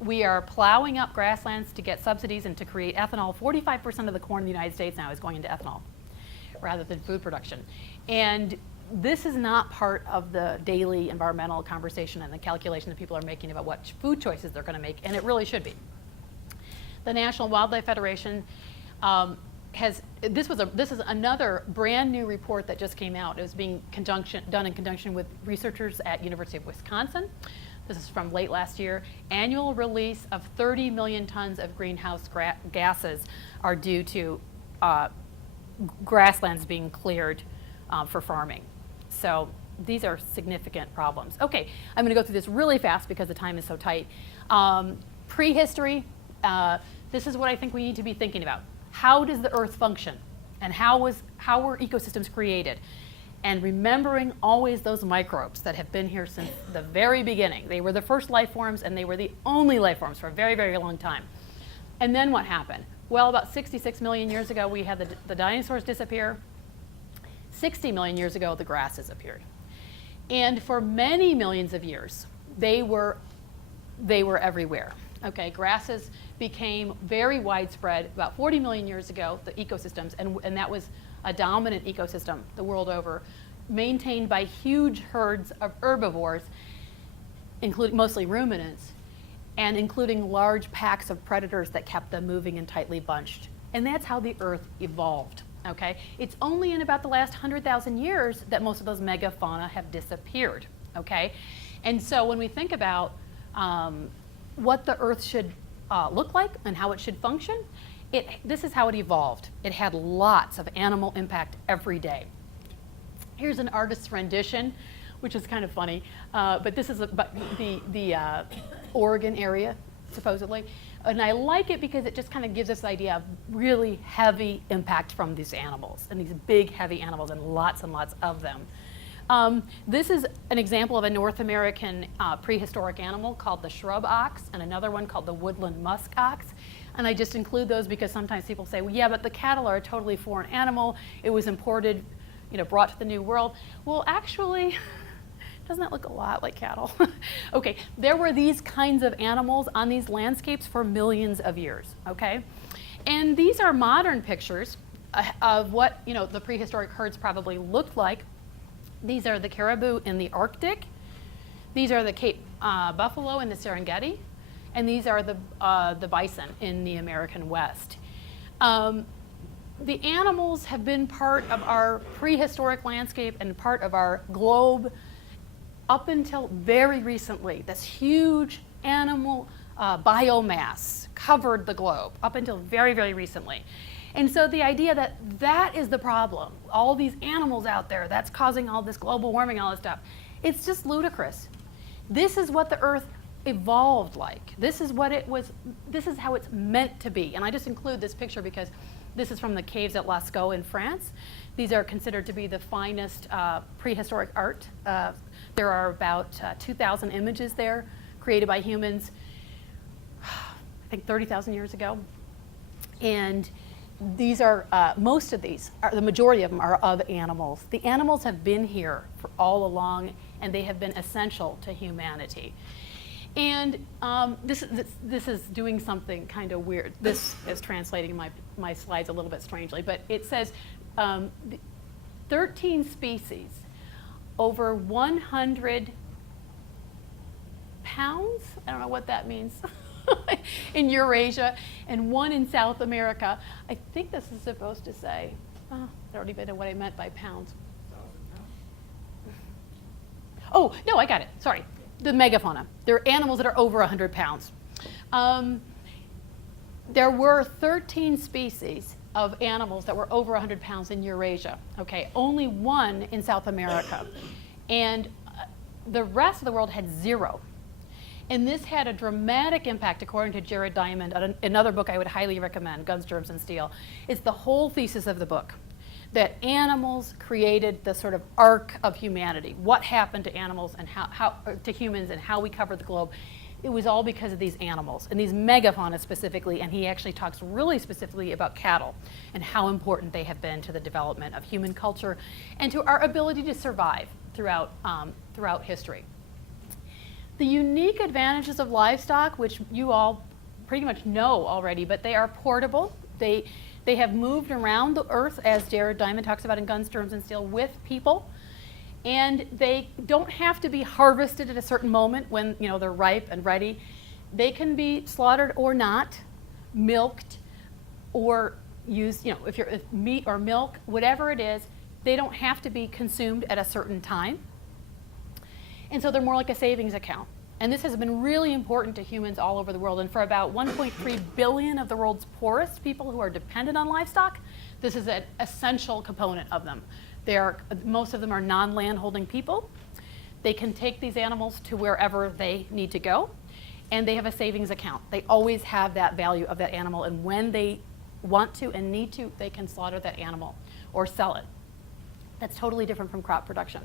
We are plowing up grasslands to get subsidies and to create ethanol. 45% of the corn in the United States now is going into ethanol rather than food production. And this is not part of the daily environmental conversation and the calculation that people are making about what food choices they're going to make, and it really should be. The National Wildlife Federation this is another brand new report that just came out. It was being done in conjunction with researchers at University of Wisconsin. This is from late last year. Annual release of 30 million tons of greenhouse gases are due to grasslands being cleared for farming. So these are significant problems. Okay, I'm going to go through this really fast because the time is so tight. Prehistory, this is what I think we need to be thinking about. How does the Earth function? And how were ecosystems created? And remembering always those microbes that have been here since the very beginning. They were the first life forms, and they were the only life forms for a very, very long time. And then what happened? Well, about 66 million years ago, we had the dinosaurs disappear. 60 million years ago, the grasses appeared. And for many millions of years, they were everywhere. Okay, grasses became very widespread about 40 million years ago, the ecosystems, and that was a dominant ecosystem the world over, maintained by huge herds of herbivores, including mostly ruminants, and including large packs of predators that kept them moving and tightly bunched. And that's how the Earth evolved, okay? It's only in about the last 100,000 years that most of those megafauna have disappeared, okay? And so when we think about what the Earth should look like and how it should function, this is how it evolved. It had lots of animal impact every day. Here's an artist's rendition, which is kind of funny, but this is the Oregon area, supposedly. And I like it because it just kind of gives us the idea of really heavy impact from these animals, and these big, heavy animals, and lots of them. This is an example of a North American prehistoric animal called the shrub ox, and another one called the woodland musk ox. And I just include those because sometimes people say, well, yeah, but the cattle are a totally foreign animal. It was imported, brought to the New World. Well, actually, doesn't that look a lot like cattle? Okay, there were these kinds of animals on these landscapes for millions of years, okay? And these are modern pictures of what, the prehistoric herds probably looked like. These are the caribou in the Arctic. These are the Cape buffalo in the Serengeti. And these are the bison in the American West. The animals have been part of our prehistoric landscape and part of our globe up until very recently. This huge animal biomass covered the globe up until very, very recently. And so the idea that that is the problem, all these animals out there, that's causing all this global warming, all this stuff, it's just ludicrous. This is what the Earth evolved like. This is what it was, this is how it's meant to be. And I just include this picture because this is from the caves at Lascaux in France. These are considered to be the finest prehistoric art. There are about 2,000 images there created by humans, I think 30,000 years ago. And these are, most of these, the majority of them are of animals. The animals have been here for all along, and they have been essential to humanity. And this is doing something kind of weird. This is translating my slides a little bit strangely, but it says 13 species over 100 pounds, I don't know what that means, in Eurasia, and one in South America. I think this is supposed to say, I don't even know what I meant by pounds. Oh, no, I got it, sorry. The megafauna. They're animals that are over 100 pounds. There were 13 species of animals that were over 100 pounds in Eurasia. Okay, only one in South America. And the rest of the world had 0. And this had a dramatic impact, according to Jared Diamond, another book I would highly recommend, Guns, Germs, and Steel. It's the whole thesis of the book, that animals created the sort of arc of humanity. What happened to animals and how to humans and how we cover the globe. It was all because of these animals, and these megafauna specifically, and he actually talks really specifically about cattle and how important they have been to the development of human culture and to our ability to survive throughout history. The unique advantages of livestock, which you all pretty much know already, but they are portable. They have moved around the earth, as Jared Diamond talks about in Guns, Germs, and Steel, with people. And they don't have to be harvested at a certain moment when they're ripe and ready. They can be slaughtered or not, milked, or used, if meat or milk, whatever it is, they don't have to be consumed at a certain time. And so they're more like a savings account. And this has been really important to humans all over the world. And for about 1.3 billion of the world's poorest people who are dependent on livestock, this is an essential component of them. Most of them are non-land holding people. They can take these animals to wherever they need to go, and they have a savings account. They always have that value of that animal, and when they want to and need to, they can slaughter that animal or sell it. That's totally different from crop production.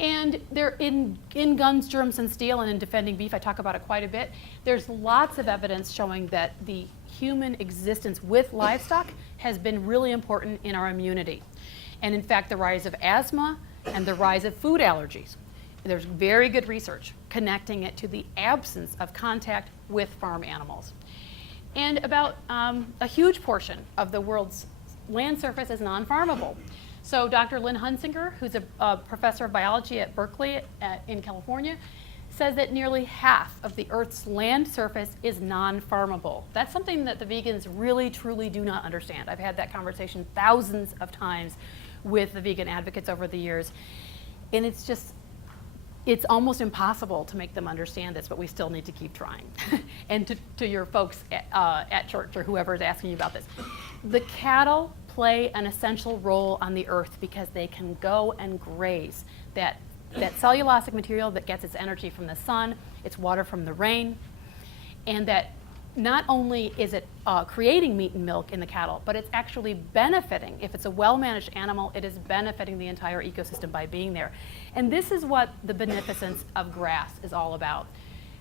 And they're in guns, germs, and steel, and in defending beef, I talk about it quite a bit. There's lots of evidence showing that the human existence with livestock has been really important in our immunity. And in fact, the rise of asthma and the rise of food allergies. There's very good research connecting it to the absence of contact with farm animals. And about a huge portion of the world's land surface is non-farmable. So Dr. Lynn Hunsinger, who's a professor of biology at Berkeley in California, says that nearly half of the Earth's land surface is non-farmable. That's something that the vegans really, truly do not understand. I've had that conversation thousands of times with the vegan advocates over the years. And it's almost impossible to make them understand this, but we still need to keep trying. And to your folks at church or whoever is asking you about this, the cattle play an essential role on the earth because they can go and graze. That cellulosic material that gets its energy from the sun, its water from the rain, and that not only is it creating meat and milk in the cattle, but it's actually benefiting. If it's a well-managed animal, it is benefiting the entire ecosystem by being there. And this is what the beneficence of grass is all about.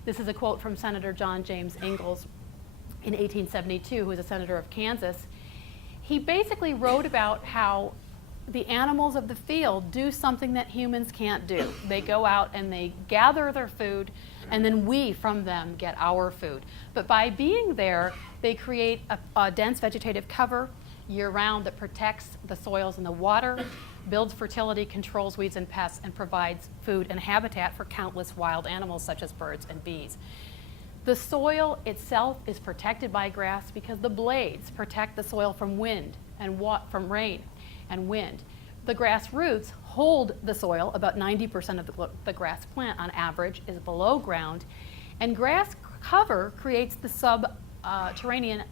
This is a quote from Senator John James Ingalls in 1872, who was a senator of Kansas. He basically wrote about how the animals of the field do something that humans can't do. They go out and they gather their food, and then we, from them, get our food. But by being there, they create a dense vegetative cover year-round that protects the soils and the water, builds fertility, controls weeds and pests, and provides food and habitat for countless wild animals such as birds and bees. The soil itself is protected by grass because the blades protect the soil from wind and from rain and wind. The grass roots hold the soil. About 90% of the grass plant on average is below ground, and grass cover creates the subterranean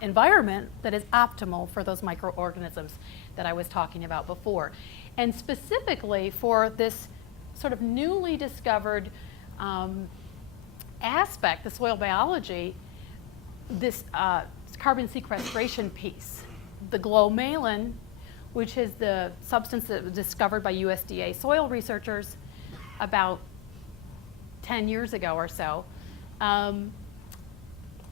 environment that is optimal for those microorganisms that I was talking about before. And specifically for this sort of newly discovered aspect, the soil biology, this carbon sequestration piece, the glomalin, which is the substance that was discovered by USDA soil researchers about 10 years ago or so,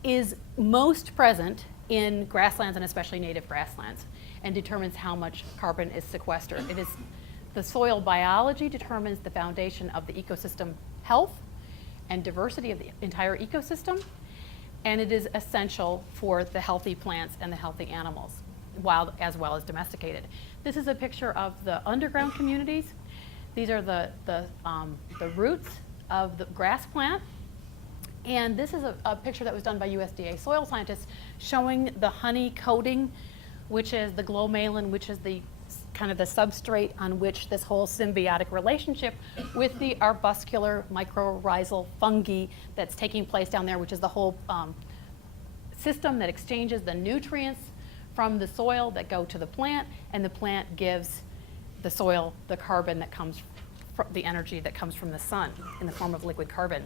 is most present in grasslands and especially native grasslands, and determines how much carbon is sequestered. The soil biology determines the foundation of the ecosystem health and diversity of the entire ecosystem, and it is essential for the healthy plants and the healthy animals, wild as well as domesticated. This is a picture of the underground communities. These are the roots of the grass plant. And this is a picture that was done by USDA soil scientists showing the honey coating, which is the glomalin, which is the kind of the substrate on which this whole symbiotic relationship with the arbuscular mycorrhizal fungi that's taking place down there, which is the whole system that exchanges the nutrients from the soil that go to the plant, and the plant gives the soil the carbon that comes from the energy that comes from the sun in the form of liquid carbon.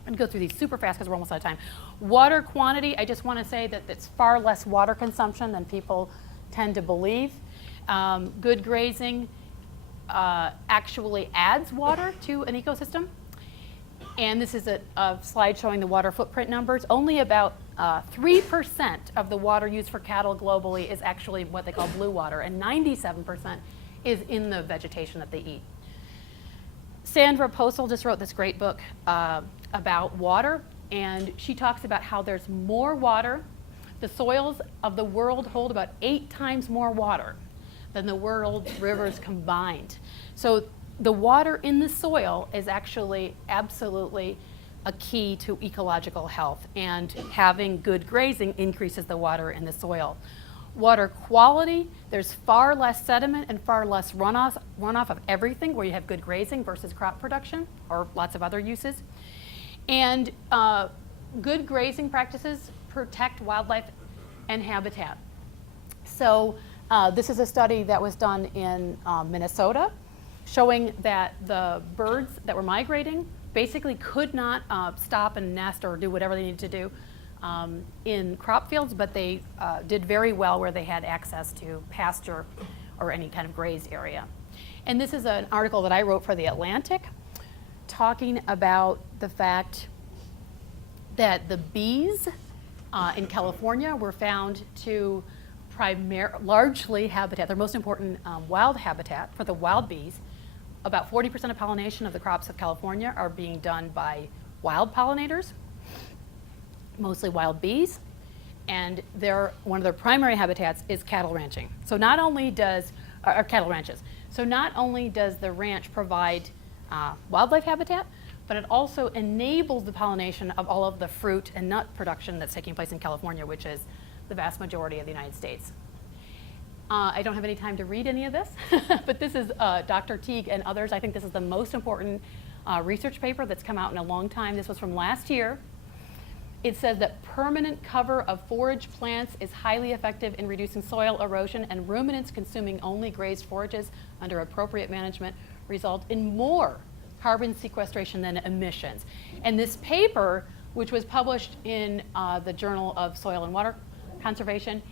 I'm going to go through these super fast because we're almost out of time. Water quantity, I just want to say that it's far less water consumption than people tend to believe. Good grazing actually adds water to an ecosystem. And this is a slide showing the water footprint numbers. Only about 3% of the water used for cattle globally is actually what they call blue water, and 97% is in the vegetation that they eat. Sandra Postel just wrote this great book about water, and she talks about how there's more water. The soils of the world hold about 8 times more water than the world's rivers combined. So the water in the soil is actually absolutely a key to ecological health, and having good grazing increases the water in the soil. water quality. There's far less sediment and far less runoff of everything, where you have good grazing versus crop production or lots of other uses. And good grazing practices protect wildlife and habitat. So this is a study that was done in Minnesota, showing that the birds that were migrating basically could not stop and nest or do whatever they needed to do in crop fields, but they did very well where they had access to pasture or any kind of grazed area. And this is an article that I wrote for The Atlantic, talking about the fact that the bees in California were found to largely habitat, their most important wild habitat for the wild bees. About 40% of pollination of the crops of California are being done by wild pollinators, mostly wild bees, and one of their primary habitats is cattle ranching. So not only does, or cattle ranches, so not only does the ranch provide wildlife habitat, but it also enables the pollination of all of the fruit and nut production that's taking place in California, which is the vast majority of the United States. I don't have any time to read any of this, but this is Dr. Teague and others. I think this is the most important research paper that's come out in a long time. This was from last year. It says that permanent cover of forage plants is highly effective in reducing soil erosion, and ruminants consuming only grazed forages under appropriate management result in more carbon sequestration than emissions. And this paper, which was published in the Journal of Soil and Water Conservation,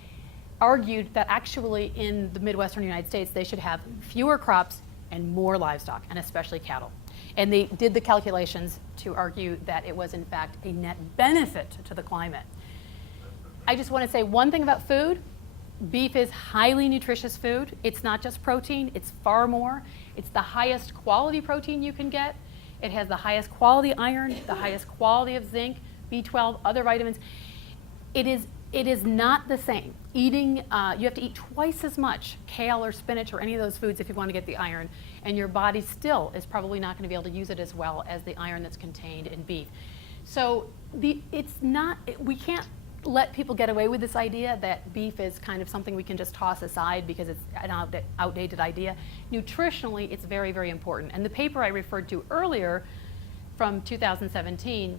argued that actually in the Midwestern United States they should have fewer crops and more livestock, and especially cattle. And they did the calculations to argue that it was in fact a net benefit to the climate. I just want to say one thing about food. Beef is highly nutritious food. It's not just protein, it's far more. It's the highest quality protein you can get. It has the highest quality iron, the highest quality of zinc, B12, other vitamins. It is not the same. You have to eat twice as much kale or spinach or any of those foods if you want to get the iron, and your body still is probably not going to be able to use it as well as the iron that's contained in beef. So we can't let people get away with this idea that beef is kind of something we can just toss aside because it's an outdated idea. Nutritionally, it's very, very important. And the paper I referred to earlier from 2017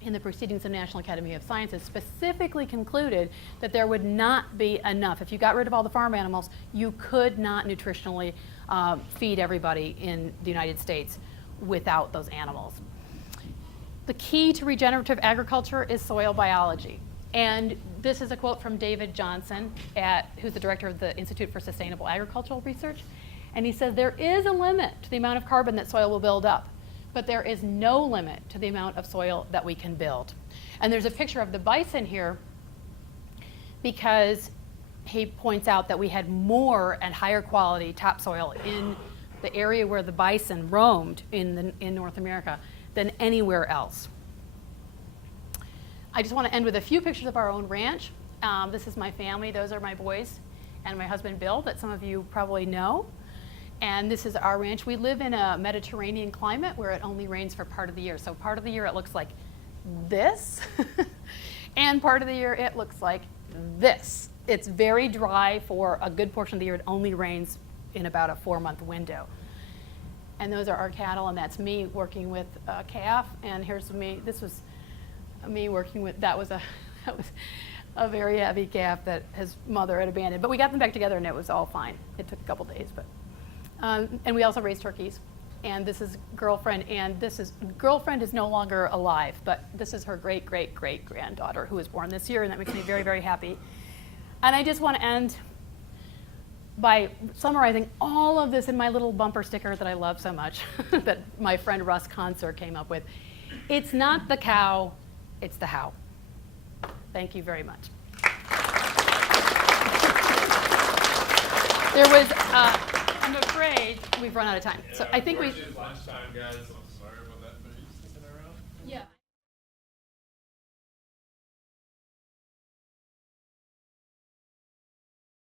in the Proceedings of the National Academy of Sciences specifically concluded that there would not be enough. If you got rid of all the farm animals, you could not nutritionally feed everybody in the United States without those animals. The key to regenerative agriculture is soil biology. And this is a quote from David Johnson, who's the director of the Institute for Sustainable Agricultural Research. And he says there is a limit to the amount of carbon that soil will build up, but there is no limit to the amount of soil that we can build. And there's a picture of the bison here because he points out that we had more and higher quality topsoil in the area where the bison roamed in North America than anywhere else. I just want to end with a few pictures of our own ranch. This is my family. Those are my boys and my husband Bill that some of you probably know. And this is our ranch. We live in a Mediterranean climate where it only rains for part of the year. So part of the year it looks like this, and part of the year it looks like this. It's very dry for a good portion of the year. It only rains in about a 4-month window. And those are our cattle, and that's me working with a calf. And here's me. This was me working with, that was a very heavy calf that his mother had abandoned. But we got them back together and it was all fine. It took a couple days, but. And we also raised turkeys. And this is girlfriend, and girlfriend is no longer alive, but this is her great-great-great-granddaughter who was born this year, and that makes me very, very happy. And I just want to end by summarizing all of this in my little bumper sticker that I love so much that my friend Russ Conser came up with. It's not the cow, it's the how. Thank you very much. There was, I'm afraid we've run out of time. So I think we. Lunchtime, guys. I'm sorry about that, but are you sticking around? Yeah.